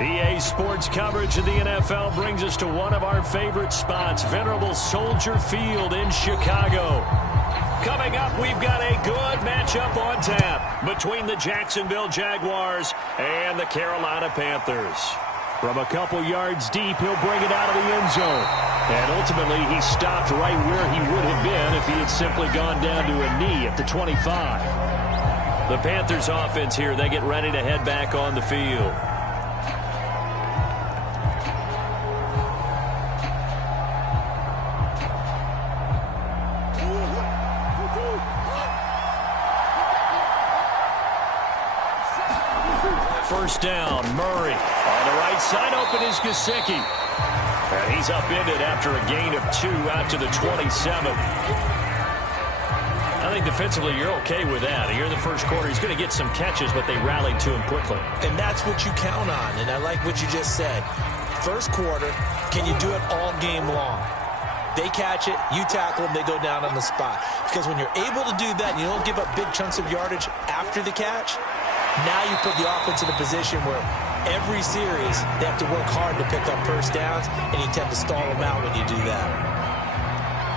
EA Sports coverage of the NFL brings us to one of our favorite spots, venerable Soldier Field in Chicago. Coming up, we've got a good matchup on tap between the Jacksonville Jaguars and the Carolina Panthers. From a couple yards deep, he'll bring it out of the end zone. And ultimately, he stopped right where he would have been if he had simply gone down to a knee at the 25. The Panthers offense here, they get ready to head back on the field. First down, Murray. On the right side, open is Gesicki. And he's upended after a gain of 2 out to the 27. I think defensively you're okay with that. Here in the first quarter, he's going to get some catches, but they rallied to him quickly. And that's what you count on, and I like what you just said. First quarter, can you do it all game long? They catch it, you tackle them, they go down on the spot. Because when you're able to do that and you don't give up big chunks of yardage after the catch, now you put the offense in a position where every series they have to work hard to pick up first downs, and you tend to stall them out when you do that.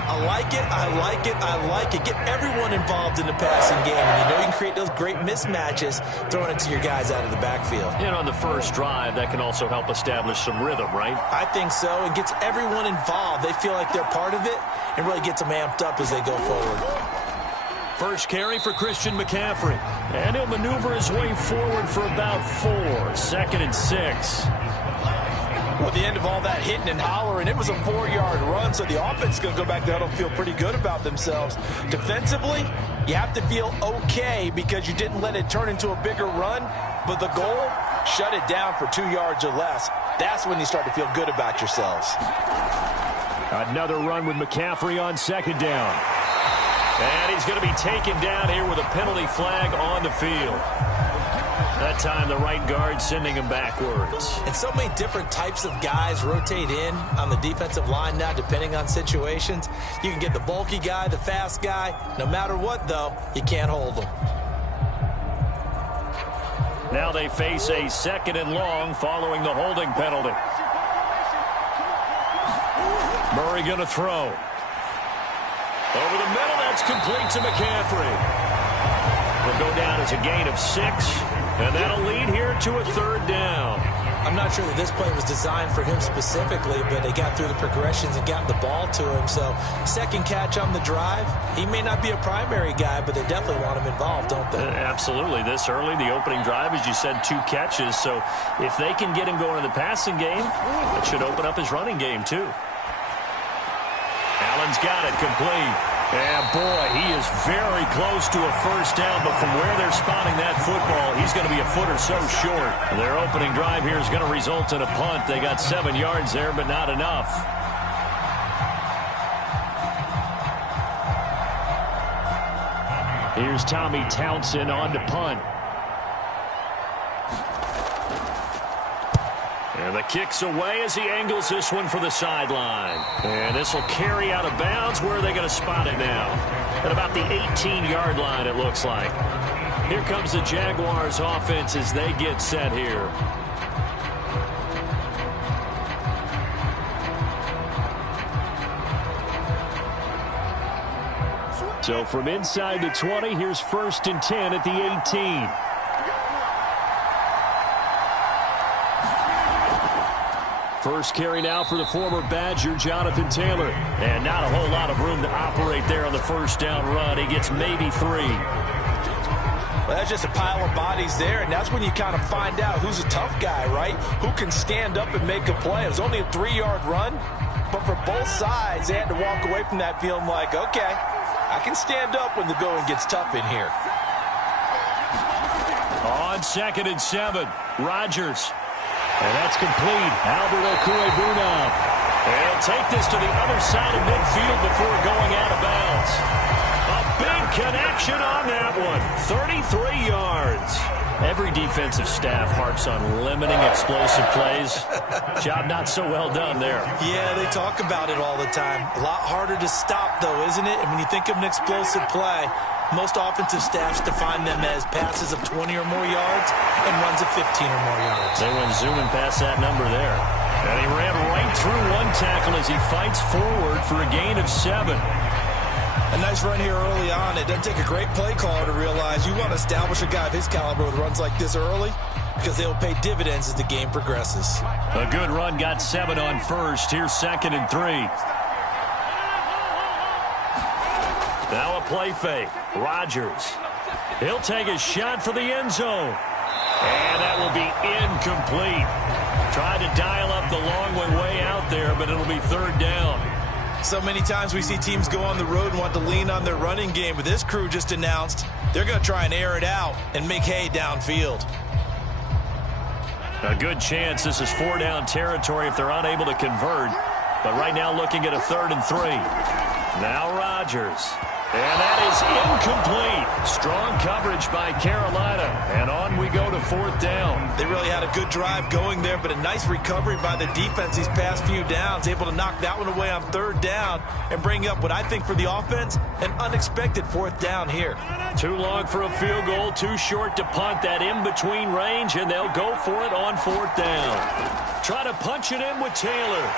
I like it, I like it, I like it. Get everyone involved in the passing game, and you know you can create those great mismatches throwing it to your guys out of the backfield. And on the first drive, that can also help establish some rhythm, right? I think so. It gets everyone involved. They feel like they're part of it and really gets them amped up as they go forward. First carry for Christian McCaffrey. And he'll maneuver his way forward for about 4. 2nd and 6. Well, at the end of all that hitting and hollering, it was a 4-yard run, so the offense is going to go back there and feel pretty good about themselves. Defensively, you have to feel okay because you didn't let it turn into a bigger run, but the goal, shut it down for 2 yards or less. That's when you start to feel good about yourselves. Another run with McCaffrey on 2nd down. And he's going to be taken down here with a penalty flag on the field. That time, the right guard sending him backwards. And so many different types of guys rotate in on the defensive line now, depending on situations. You can get the bulky guy, the fast guy. No matter what, though, you can't hold them. Now they face a 2nd and long following the holding penalty. Murray going to throw. Over the middle, that's complete to McCaffrey. Will go down as a gain of 6, and that'll lead here to a 3rd down. I'm not sure that this play was designed for him specifically, but they got through the progressions and got the ball to him. So, second catch on the drive. He may not be a primary guy, but they definitely want him involved, don't they? Absolutely. This early, the opening drive, as you said, 2 catches. So, if they can get him going in the passing game, that should open up his running game, too. Allen's got it complete. And, boy, he is very close to a first down, but from where they're spotting that football, he's going to be a foot or so short. Their opening drive here is going to result in a punt. They got 7 yards there, but not enough. Here's Tommy Townsend on to punt. And the kick's away as he angles this one for the sideline. And this will carry out of bounds. Where are they going to spot it now? At about the 18-yard line, it looks like. Here comes the Jaguars offense as they get set here. So from inside the 20, here's 1st and 10 at the 18. First carry now for the former Badger, Jonathan Taylor. And not a whole lot of room to operate there on the first down run. He gets maybe 3. Well, that's just a pile of bodies there, and that's when you kind of find out who's a tough guy, right? Who can stand up and make a play. It was only a 3-yard run, but for both sides, they had to walk away from that feeling like, okay, I can stand up when the going gets tough in here. On 2nd and 7, Rodgers. And that's complete. Albert Okwuegbunam. And he'll take this to the other side of midfield before going out of bounds. A big connection on that one. 33 yards. Every defensive staff harps on limiting explosive plays. Job not so well done there. Yeah, they talk about it all the time. A lot harder to stop, though, isn't it? And when you think of an explosive play, Most offensive staffs define them as passes of 20 or more yards and runs of 15 or more yards. They went zooming past that number there. And he ran right through one tackle as he fights forward for a gain of 7. A nice run here early on. It doesn't take a great play caller to realize you want to establish a guy of his caliber with runs like this early, because they'll pay dividends as the game progresses. A good run got 7 on first. Here's 2nd and 3. Now a play fake. Rodgers. He'll take a shot for the end zone. And that will be incomplete. Tried to dial up the long one way out there, but it'll be 3rd down. So many times we see teams go on the road and want to lean on their running game, but this crew just announced they're going to try and air it out and make hay downfield. A good chance this is 4-down territory if they're unable to convert. But right now looking at a 3rd and 3. Now Rodgers. And that is incomplete. Strong coverage by Carolina. And on we go to 4th down. They really had a good drive going there, but a nice recovery by the defense these past few downs. Able to knock that one away on 3rd down and bring up what I think for the offense, an unexpected 4th down here. Too long for a field goal, too short to punt. That in-between range, and they'll go for it on 4th down. Try to punch it in with Taylor.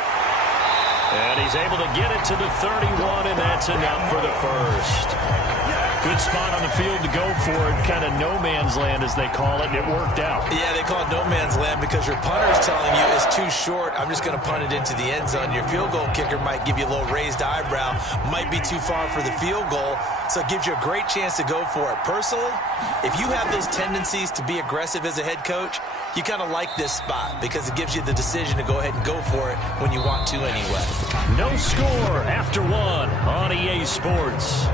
And he's able to get it to the 31, and that's enough for the first. Good spot on the field to go for it. Kind of no man's land, as they call it, and it worked out. Yeah, they call it no man's land because your punter's telling you it's too short. I'm just going to punt it into the end zone. Your field goal kicker might give you a little raised eyebrow. Might be too far for the field goal, so it gives you a great chance to go for it. Personally, if you have those tendencies to be aggressive as a head coach, you kind of like this spot because it gives you the decision to go ahead and go for it when you want to anyway. No score after 1 on EA Sports.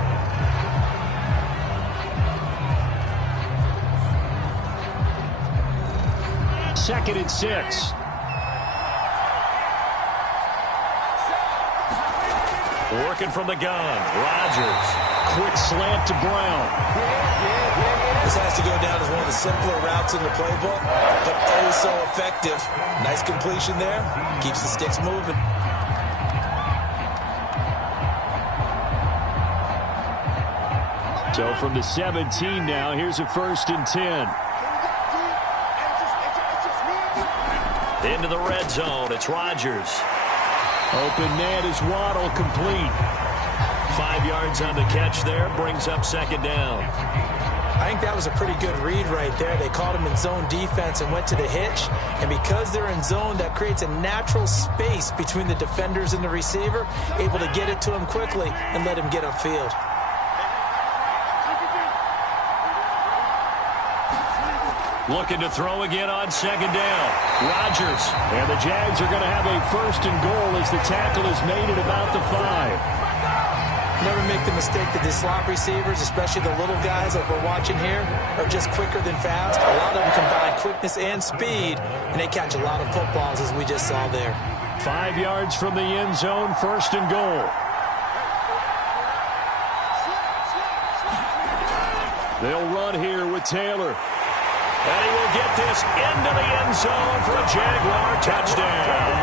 Second and 6. Working from the gun. Rodgers. Quick slant to Brown. This has to go down as one of the simpler routes in the playbook, but oh so effective. Nice completion there. Keeps the sticks moving. So from the 17 now, here's a 1st and 10. Into the red zone, it's Rodgers. Open man is Waddle, complete. 5 yards on the catch there, brings up 2nd down. I think that was a pretty good read right there. They called him in zone defense and went to the hitch. And because they're in zone, that creates a natural space between the defenders and the receiver, able to get it to him quickly and let him get upfield. Looking to throw again on 2nd down. Rodgers. And the Jags are going to have a 1st and goal as the tackle is made at about the 5. Never make the mistake that the slot receivers, especially the little guys like we're watching here, are just quicker than fast. A lot of them combine quickness and speed, and they catch a lot of footballs, as we just saw there. 5 yards from the end zone, 1st and goal. They'll run here with Taylor. And he will get this into the end zone for a Jaguar touchdown.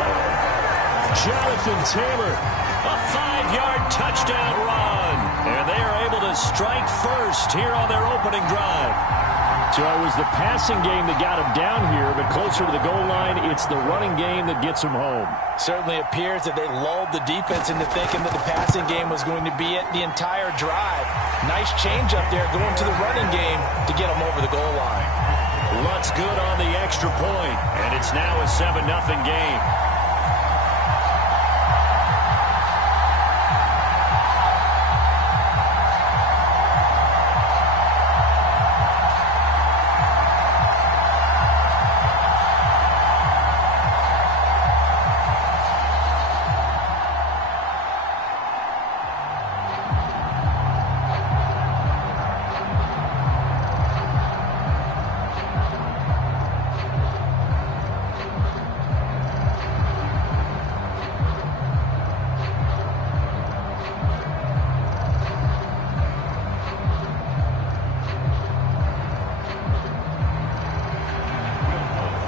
Jonathan Taylor, a 5-yard touchdown run. And they are able to strike first here on their opening drive. So it was the passing game that got him down here, but closer to the goal line, it's the running game that gets him home. Certainly appears that they lulled the defense into thinking that the passing game was going to be it the entire drive. Nice change up there going to the running game to get him over the goal line. Lutt's good on the extra point, and it's now a 7-0 game.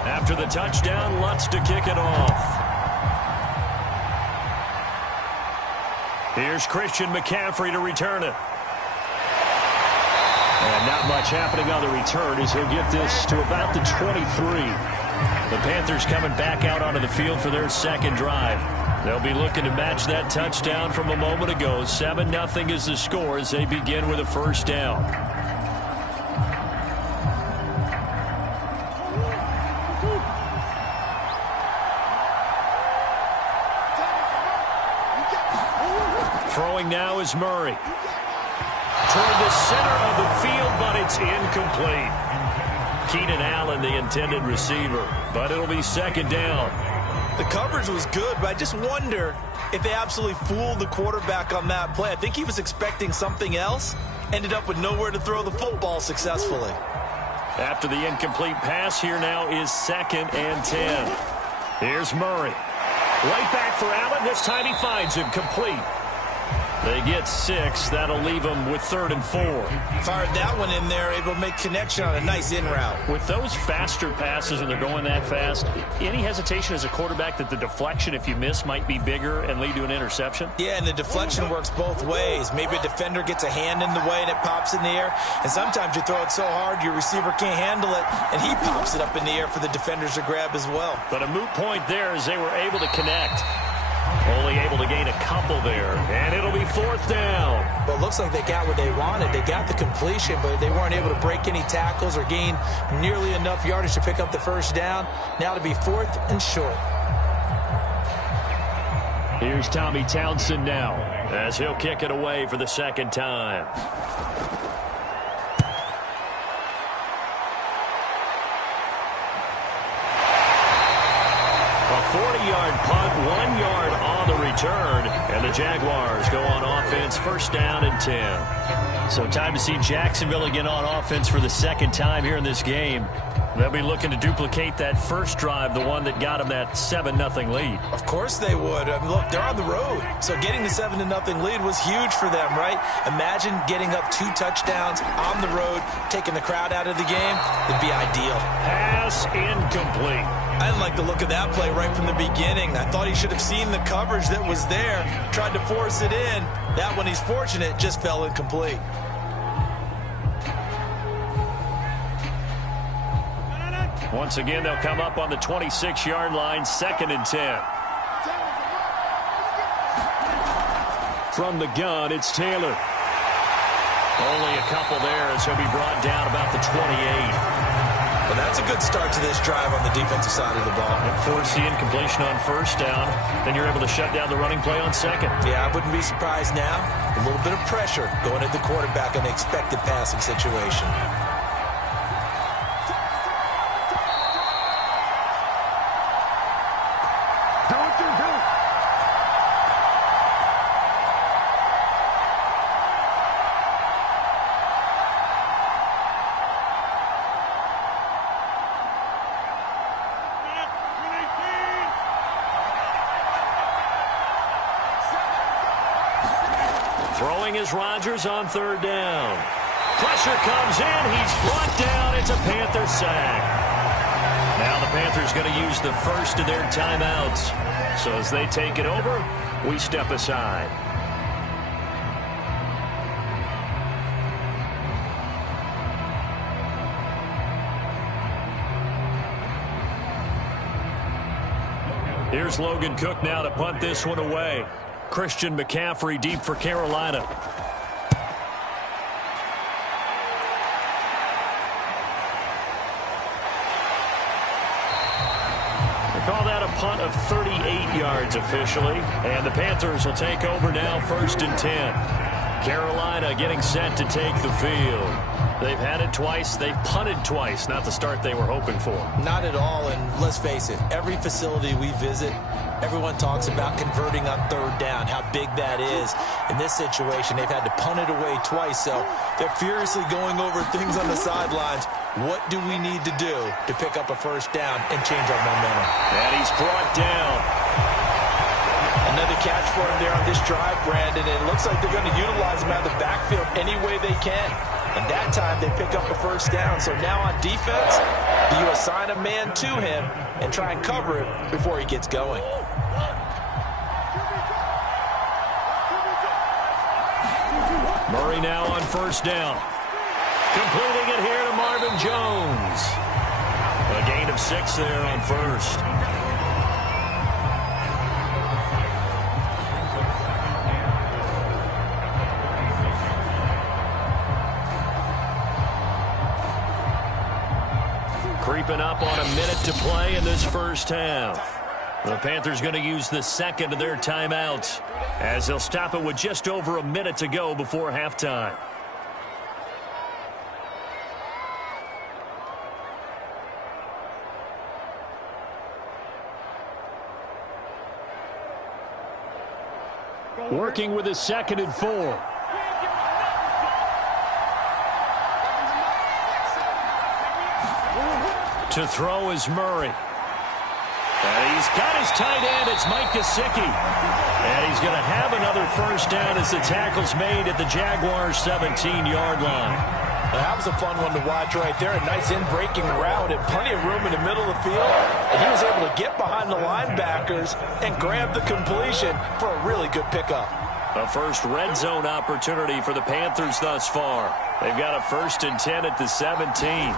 After the touchdown, Lutz to kick it off. Here's Christian McCaffrey to return it. And not much happening on the return as he'll get this to about the 23. The Panthers coming back out onto the field for their second drive. They'll be looking to match that touchdown from a moment ago. 7-0 is the score as they begin with a first down. Throwing now is Murray. Toward the center of the field, but it's incomplete. Keenan Allen, the intended receiver, but it'll be second down. The coverage was good, but I just wonder if they absolutely fooled the quarterback on that play. I think he was expecting something else, ended up with nowhere to throw the football successfully. After the incomplete pass, here now is 2nd and 10. Here's Murray. Right back for Allen. This time he finds him complete. They get 6. That'll leave them with 3rd and 4. Fired that one in there, able to make connection on a nice in route. With those faster passes and they're going that fast, any hesitation as a quarterback that the deflection, if you miss, might be bigger and lead to an interception? Yeah, and the deflection works both ways. Maybe a defender gets a hand in the way and it pops in the air. And sometimes you throw it so hard your receiver can't handle it, and he pops it up in the air for the defenders to grab as well. But a moot point there as they were able to connect. Only able to gain a couple there, and it'll be 4th down. Well, it looks like they got what they wanted. They got the completion, but they weren't able to break any tackles or gain nearly enough yardage to pick up the first down. Now to be 4th and short. Here's Tommy Townsend now as he'll kick it away for the second time. A 40-yard punt, 1 yard on the return, and the Jaguars go on offense, first down and 10. So time to see Jacksonville again on offense for the second time here in this game. They'll be looking to duplicate that first drive, the one that got them that 7-0 lead. Of course they would. I mean, look, they're on the road. So getting the 7-0 lead was huge for them, right? Imagine getting up 2 touchdowns on the road, taking the crowd out of the game. It'd be ideal. Pass incomplete. I didn't like the look of that play right from the beginning. I thought he should have seen the coverage that was there, tried to force it in. That one, he's fortunate, just fell incomplete. Once again, they'll come up on the 26-yard line, 2nd and 10. From the gun, it's Taylor. Only a couple there as he'll be brought down about the 28. Well, that's a good start to this drive on the defensive side of the ball. And force the incompletion on first down, then you're able to shut down the running play on second. Yeah, I wouldn't be surprised now. A little bit of pressure going at the quarterback in the expected passing situation. Throwing is Rodgers on 3rd down. Pressure comes in. He's brought down. It's a Panther sack. Now the Panthers going to use the first of their timeouts. So as they take it over, we step aside. Here's Logan Cook now to punt this one away. Christian McCaffrey deep for Carolina. They call that a punt of 38 yards officially. And the Panthers will take over now, 1st and 10. Carolina getting set to take the field. They've had it twice. They've punted twice. Not the start they were hoping for. Not at all, and let's face it, every facility we visit, everyone talks about converting on 3rd down, how big that is. In this situation, they've had to punt it away twice, so they're furiously going over things on the sidelines. What do we need to do to pick up a first down and change our momentum? And he's brought down. Another catch for him there on this drive, Brandon. It looks like they're going to utilize him out of the backfield any way they can. And that time they pick up a first down. So now on defense, do you assign a man to him and try and cover him before he gets going? Murray now on 1st down. Completing it here to Marvin Jones. A gain of 6 there on first. Creeping up on a minute to play in this first half. The Panthers going to use the second of their timeouts as they'll stop it with just over a minute to go before halftime. Working with a 2nd and 4. To throw is Murray. And he's got his tight end. It's Mike Gesicki. And he's going to have another first down as the tackle's made at the Jaguars' 17-yard line. That was a fun one to watch right there. A nice in-breaking route and plenty of room in the middle of the field. And he was able to get behind the linebackers and grab the completion for a really good pickup. A first red zone opportunity for the Panthers thus far. They've got a 1st and 10 at the 17.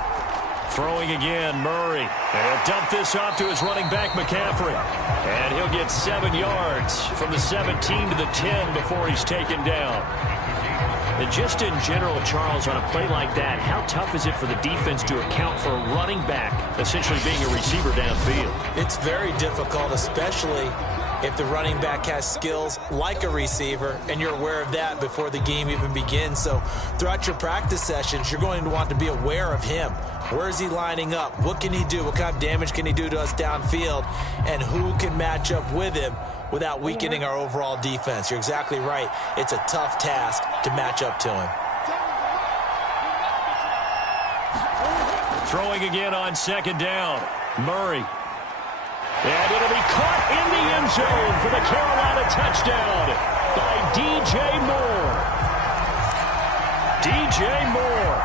Throwing again, Murray. And he'll dump this off to his running back, McCaffrey. And he'll get 7 yards from the 17 to the 10 before he's taken down. And just in general, Charles, on a play like that, how tough is it for the defense to account for a running back essentially being a receiver downfield? It's very difficult, especially if the running back has skills like a receiver, and you're aware of that before the game even begins. So throughout your practice sessions, you're going to want to be aware of him. Where is he lining up? What can he do? What kind of damage can he do to us downfield? And who can match up with him without weakening our overall defense? You're exactly right. It's a tough task to match up to him. Throwing again on 2nd down. Murray. And it'll be caught in the end zone for the Carolina touchdown by DJ Moore. DJ Moore,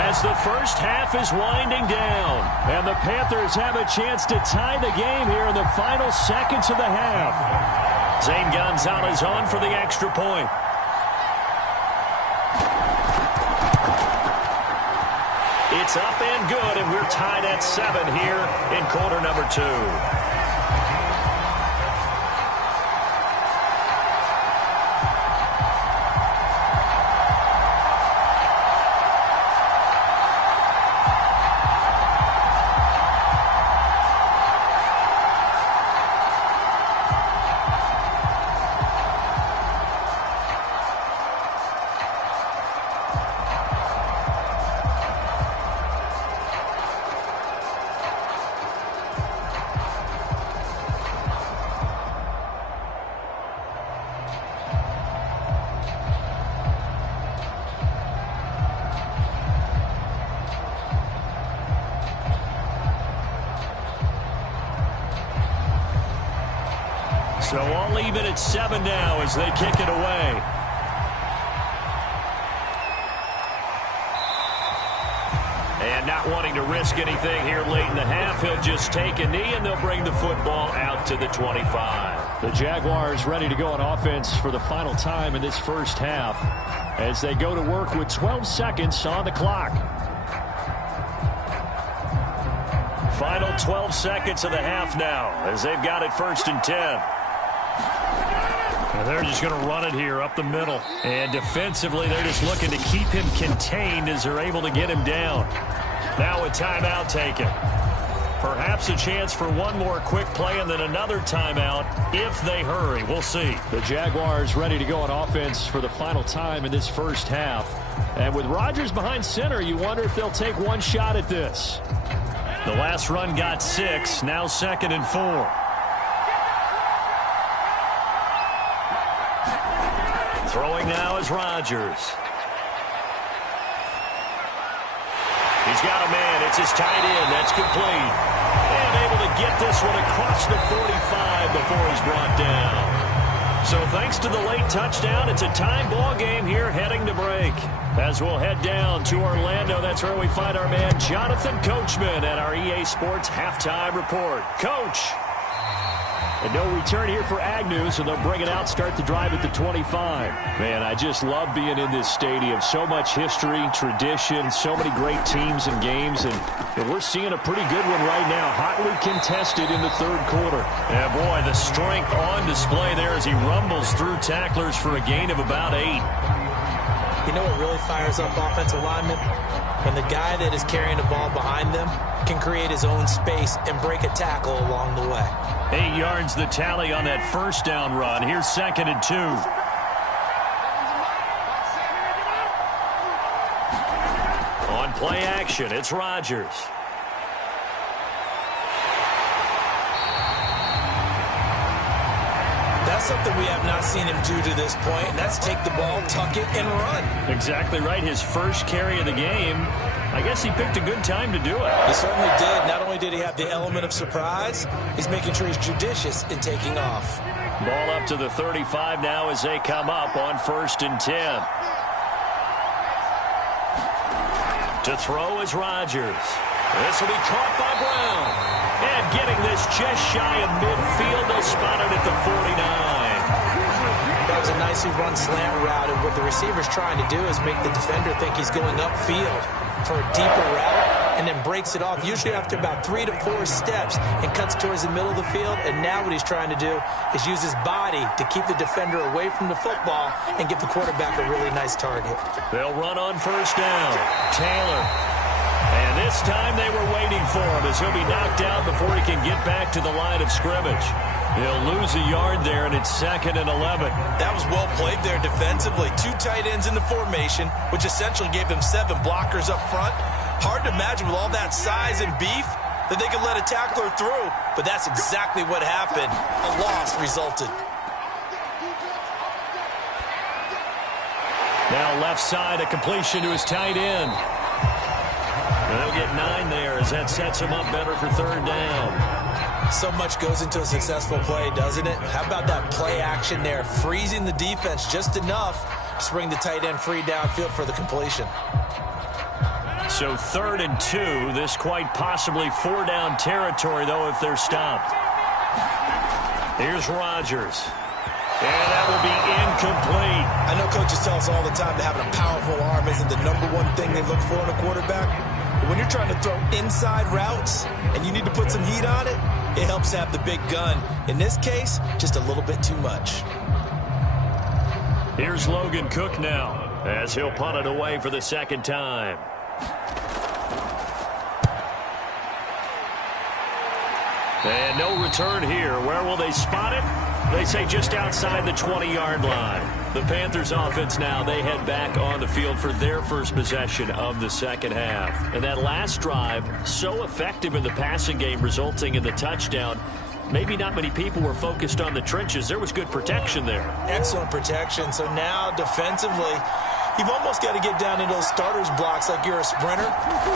as the first half is winding down. And the Panthers have a chance to tie the game here in the final seconds of the half. Zane Gonzalez on for the extra point. It's up and good, and we're tied at 7 here in quarter number 2. So all even at 7 now as they kick it away. And not wanting to risk anything here late in the half, he'll just take a knee and they'll bring the football out to the 25. The Jaguars ready to go on offense for the final time in this first half as they go to work with 12 seconds on the clock. Final 12 seconds of the half now as they've got it 1st and 10. And they're just going to run it here up the middle. And defensively, they're just looking to keep him contained as they're able to get him down. Now a timeout taken. Perhaps a chance for one more quick play and then another timeout if they hurry. We'll see. The Jaguars ready to go on offense for the final time in this first half. And with Rodgers behind center, you wonder if they'll take one shot at this. The last run got 6, now 2nd and 4. Throwing now is Rodgers. He's got a man. It's his tight end. That's complete. And able to get this one across the 45 before he's brought down. So thanks to the late touchdown, it's a tie ball game here heading to break. As we'll head down to Orlando, that's where we find our man Jonathan Coachman at our EA Sports Halftime Report. Coach. And no return here for Agnew, so they'll bring it out, start the drive at the 25. Man, I just love being in this stadium. So much history, tradition, so many great teams and games, and we're seeing a pretty good one right now, hotly contested in the third quarter. Yeah, boy, the strength on display there as he rumbles through tacklers for a gain of about 8. You know what really fires up offensive linemen? When the guy that is carrying the ball behind them can create his own space and break a tackle along the way. 8 yards the tally on that first down run. Here's 2nd and 2. On play action, it's Rodgers. That's something we have not seen him do to this point, and that's take the ball, tuck it, and run. Exactly right. His first carry of the game. I guess he picked a good time to do it. He certainly did. Not only did he have the element of surprise, he's making sure he's judicious in taking off. Ball up to the 35 now as they come up on 1st and 10. To throw is Rodgers. This will be caught by Brown. And getting this just shy of midfield, they'll spot it at the 49. That was a nicely run slant route, and what the receiver's trying to do is make the defender think he's going upfield for a deeper route, and then breaks it off, usually after about 3 to 4 steps, and cuts towards the middle of the field. And now what he's trying to do is use his body to keep the defender away from the football and give the quarterback a really nice target. They'll run on 1st down. Taylor. And this time they were waiting for him as he'll be knocked down before he can get back to the line of scrimmage. He'll lose a yard there, and it's 2nd and 11. That was well played there defensively. 2 tight ends in the formation, which essentially gave them 7 blockers up front. Hard to imagine with all that size and beef that they could let a tackler through, but that's exactly what happened. A loss resulted. Now left side, a completion to his tight end. They'll get 9 there as that sets him up better for 3rd down. So much goes into a successful play, doesn't it? How about that play action there, freezing the defense just enough to bring the tight end free downfield for the completion. So 3rd and 2, this quite possibly 4-down territory, though, if they're stopped. Here's Rodgers. And that will be incomplete. I know coaches tell us all the time that having a powerful arm isn't the #1 thing they look for in a quarterback. But when you're trying to throw inside routes and you need to put some heat on it, it helps to have the big gun. In this case, just a little bit too much. Here's Logan Cook now as he'll punt it away for the 2nd time. And no return here. Where will they spot it? They say just outside the 20-yard line. The Panthers offense now, they head back on the field for their first possession of the 2nd half. And that last drive, so effective in the passing game, resulting in the touchdown. Maybe not many people were focused on the trenches. There was good protection there. Excellent protection. So now defensively, you've almost got to get down in those starters blocks like you're a sprinter.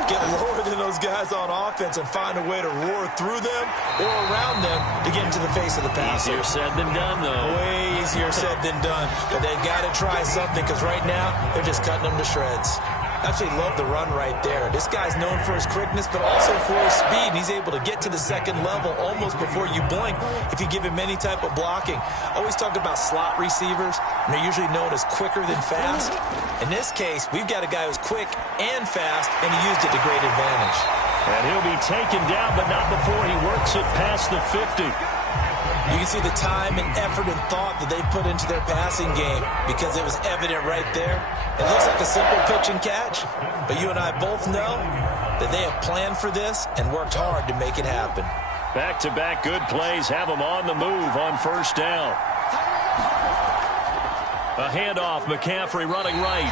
Get lower than those guys on offense and find a way to roar through them or around them to get into the face of the passer. Easier said than done, though. Way easier said than done. But they've got to try something because right now they're just cutting them to shreds. Absolutely love the run right there. This guy's known for his quickness, but also for his speed. And he's able to get to the 2nd level almost before you blink if you give him any type of blocking. I always talk about slot receivers, and they're usually known as quicker than fast. In this case, we've got a guy who's quick and fast, and he used it to great advantage. And he'll be taken down, but not before he works it past the 50. You can see the time and effort and thought that they put into their passing game because it was evident right there. It looks like a simple pitch and catch, but you and I both know that they have planned for this and worked hard to make it happen. Back-to-back good plays have them on the move on 1st down. A handoff, McCaffrey running right.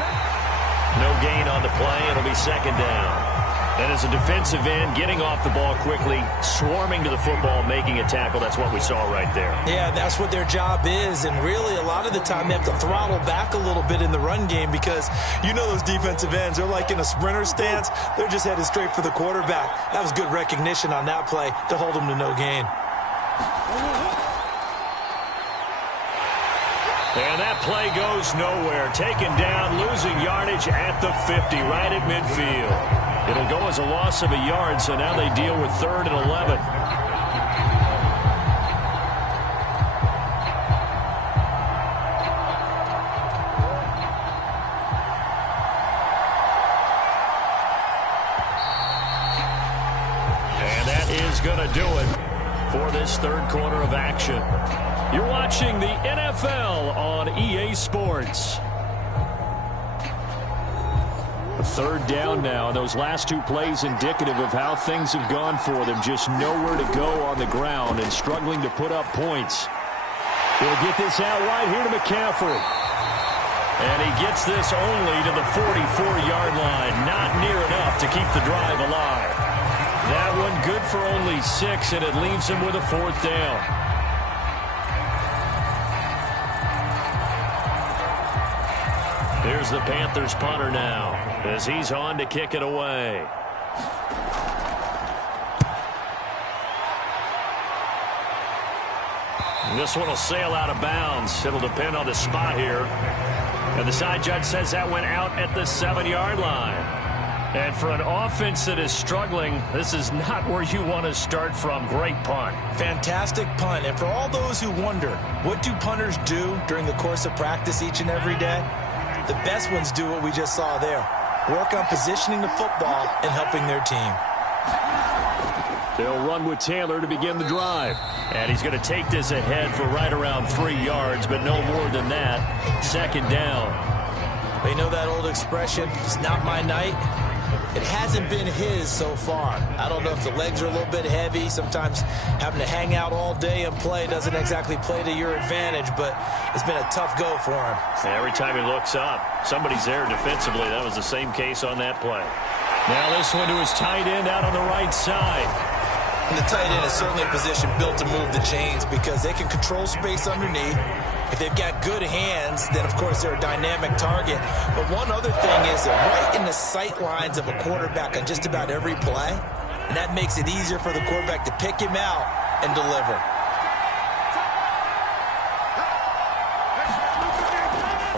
No gain on the play. It'll be 2nd down. And as a defensive end, getting off the ball quickly, swarming to the football, making a tackle, that's what we saw right there. Yeah, that's what their job is. And really, a lot of the time, they have to throttle back a little bit in the run game because you know those defensive ends, they're like in a sprinter stance. They're just headed straight for the quarterback. That was good recognition on that play to hold them to no gain. And that play goes nowhere. Taken down, losing yardage at the 50, right at midfield. It'll go as a loss of a yard, so now they deal with 3rd and 11. for this third quarter of action. You're watching the NFL on EA Sports. Third down now, and those last two plays indicative of how things have gone for them. Just nowhere to go on the ground and struggling to put up points. He'll get this out wide here to McCaffrey. And he gets this only to the 44-yard line. Not near enough to keep the drive alive. That one good for only 6, and it leaves him with a fourth down. Here's the Panthers punter now as he's on to kick it away. This one will sail out of bounds. It'll depend on the spot here. And the side judge says that went out at the 7-yard line. And for an offense that is struggling, this is not where you want to start from. Great punt. Fantastic punt. And for all those who wonder, what do punters do during the course of practice each and every day? The best ones do what we just saw there. Work on positioning the football and helping their team. They'll run with Taylor to begin the drive. And he's going to take this ahead for right around 3 yards, but no more than that. Second down. They know that old expression, it's not my night. It hasn't been his so far. I don't know if the legs are a little bit heavy. Sometimes having to hang out all day and play doesn't exactly play to your advantage, but it's been a tough go for him. Every time he looks up, somebody's there defensively. That was the same case on that play. Now this one to his tight end out on the right side. And the tight end is certainly a position built to move the chains because they can control space underneath. If they've got good hands, then, of course, they're a dynamic target. But one other thing is they're right in the sight lines of a quarterback on just about every play. And that makes it easier for the quarterback to pick him out and deliver.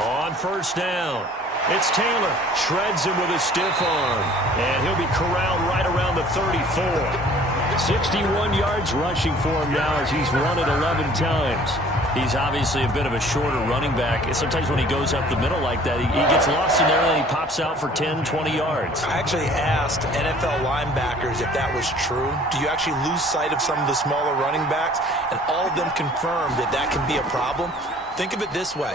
On first down, it's Taylor. Shreds him with a stiff arm. And he'll be corralled right around the 34. 61 yards rushing for him now as he's run it 11 times. He's obviously a bit of a shorter running back. Sometimes when he goes up the middle like that, he gets lost in there and then he pops out for 10, 20 yards. I actually asked NFL linebackers if that was true. Do you actually lose sight of some of the smaller running backs? And all of them confirmed that that can be a problem. Think of it this way.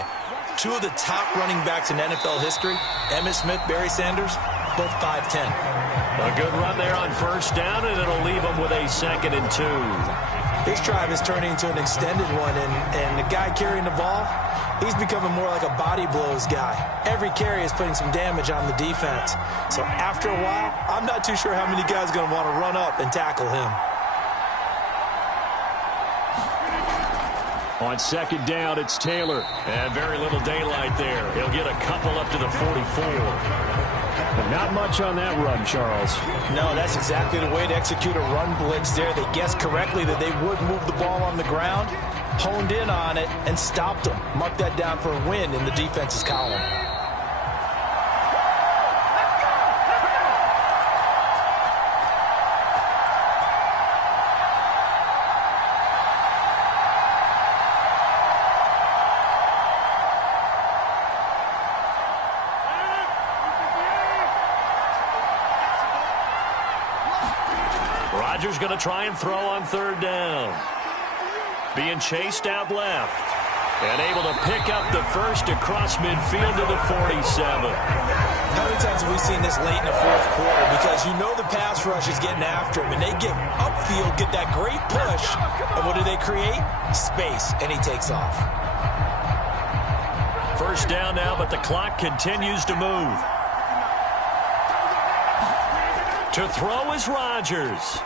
2 of the top running backs in NFL history, Emmitt Smith, Barry Sanders, both 5'10". A good run there on first down, and it'll leave him with a 2nd and 2. This drive is turning into an extended one, and the guy carrying the ball, he's becoming more like a body blows guy. Every carry is putting some damage on the defense. So after a while, I'm not too sure how many guys are going to want to run up and tackle him. On second down, it's Taylor. And very little daylight there. He'll get a couple up to the 44. But not much on that run, Charles. No, that's exactly the way to execute a run blitz there. They guessed correctly that they would move the ball on the ground, honed in on it, and stopped them. Mark that down for a win in the defense's column. Rodgers going to try and throw on third down. Being chased out left. And able to pick up the first across midfield to the 47. How many times have we seen this late in the fourth quarter? Because you know the pass rush is getting after him. And they get upfield, get that great push. And what do they create? Space. And he takes off. First down now, but the clock continues to move. To throw is Rodgers.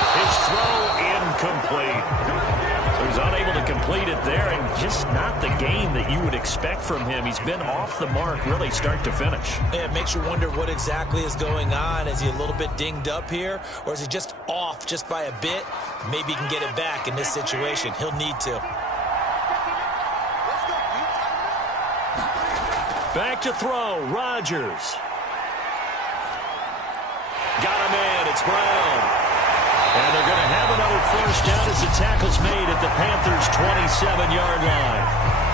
His throw incomplete. So he's unable to complete it there, and just not the game that you would expect from him. He's been off the mark really start to finish. Yeah, it makes you wonder what exactly is going on. Is he a little bit dinged up here, or is he just off just by a bit? Maybe he can get it back in this situation. He'll need to. Back to throw, Rodgers. Got him in, it's Brown. And they're going to have another first down as the tackle's made at the Panthers' 27-yard line.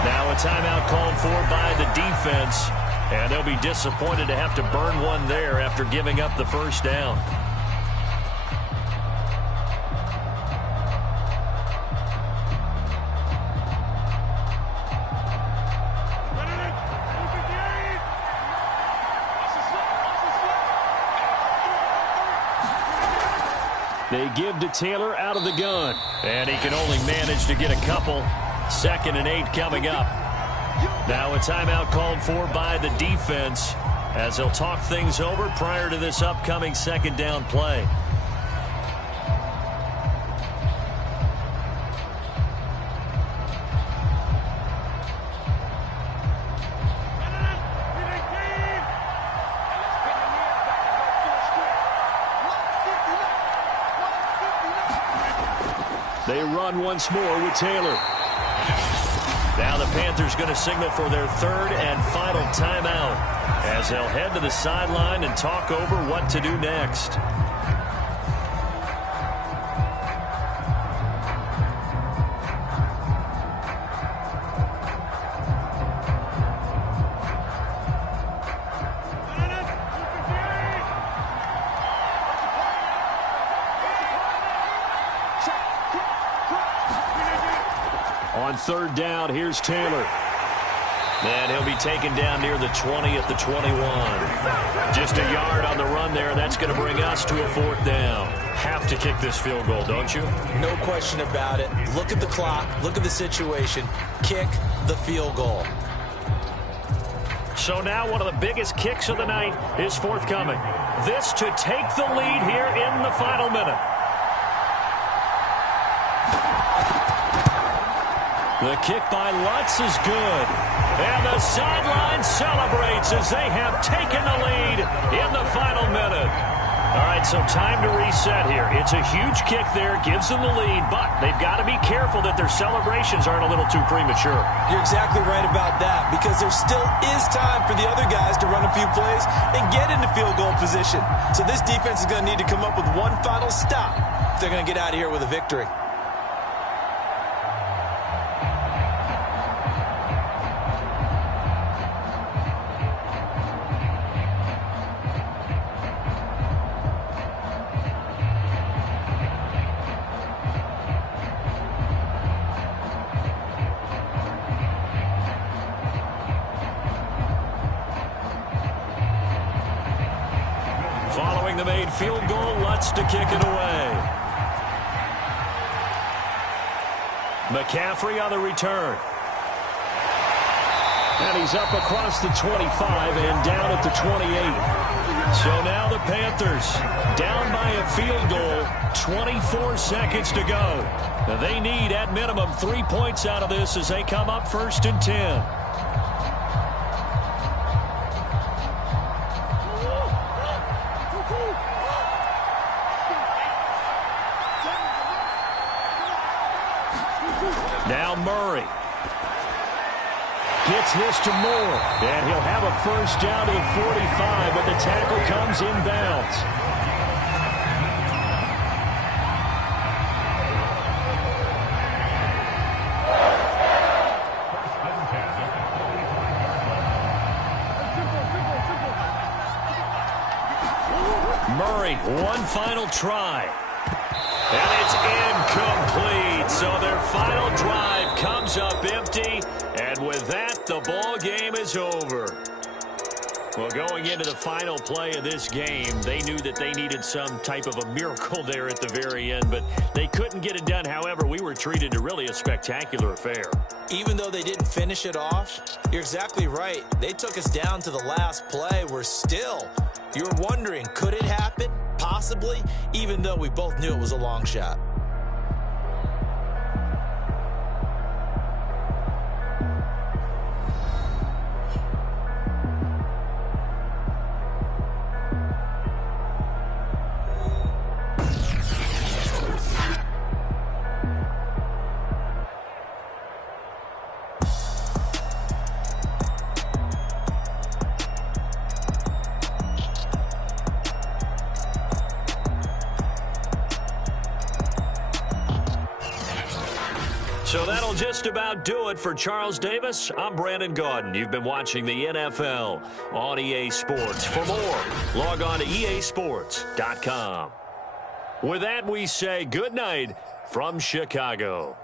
Now a timeout called for by the defense, and they'll be disappointed to have to burn one there after giving up the first down. They give to Taylor out of the gun. And he can only manage to get a couple. 2nd and 8 coming up. Now a timeout called for by the defense as they'll talk things over prior to this upcoming 2nd down play. They run once more with Taylor. Now the Panthers going to signal for their 3rd and final timeout as they'll head to the sideline and talk over what to do next. On 3rd down, here's Taylor. And he'll be taken down near the 20 at the 21. Just a yard on the run there. That's going to bring us to a 4th down. Have to kick this field goal, don't you? No question about it. Look at the clock. Look at the situation. Kick the field goal. So now one of the biggest kicks of the night is forthcoming. This to take the lead here in the final minute. The kick by Lutz is good. And the sideline celebrates as they have taken the lead in the final minute. All right, so time to reset here. It's a huge kick there, gives them the lead, but they've got to be careful that their celebrations aren't a little too premature. You're exactly right about that, because there still is time for the other guys to run a few plays and get into field goal position. So this defense is going to need to come up with one final stop if they're going to get out of here with a victory. Following the made field goal, Lutz to kick it away. McCaffrey on the return. And he's up across the 25 and down at the 28. So now the Panthers down by a field goal, 24 seconds to go. Now they need at minimum 3 points out of this as they come up 1st and 10. Now Murray gets this to Moore, and he'll have a 1st down to the 45, but the tackle comes inbounds. Murray, one final try. And it's incomplete. So their final drive comes up empty. And with that, the ball game is over. Well, going into the final play of this game, they knew that they needed some type of a miracle there at the very end, but they couldn't get it done. However, we were treated to really a spectacular affair. Even though they didn't finish it off, you're exactly right. They took us down to the last play. We're still, you're wondering, could it happen? Possibly, even though we both knew it was a long shot. So that'll just about do it for Charles Davis. I'm Brandon Gaudin. You've been watching the NFL on EA Sports. For more, log on to easports.com. With that, we say good night from Chicago.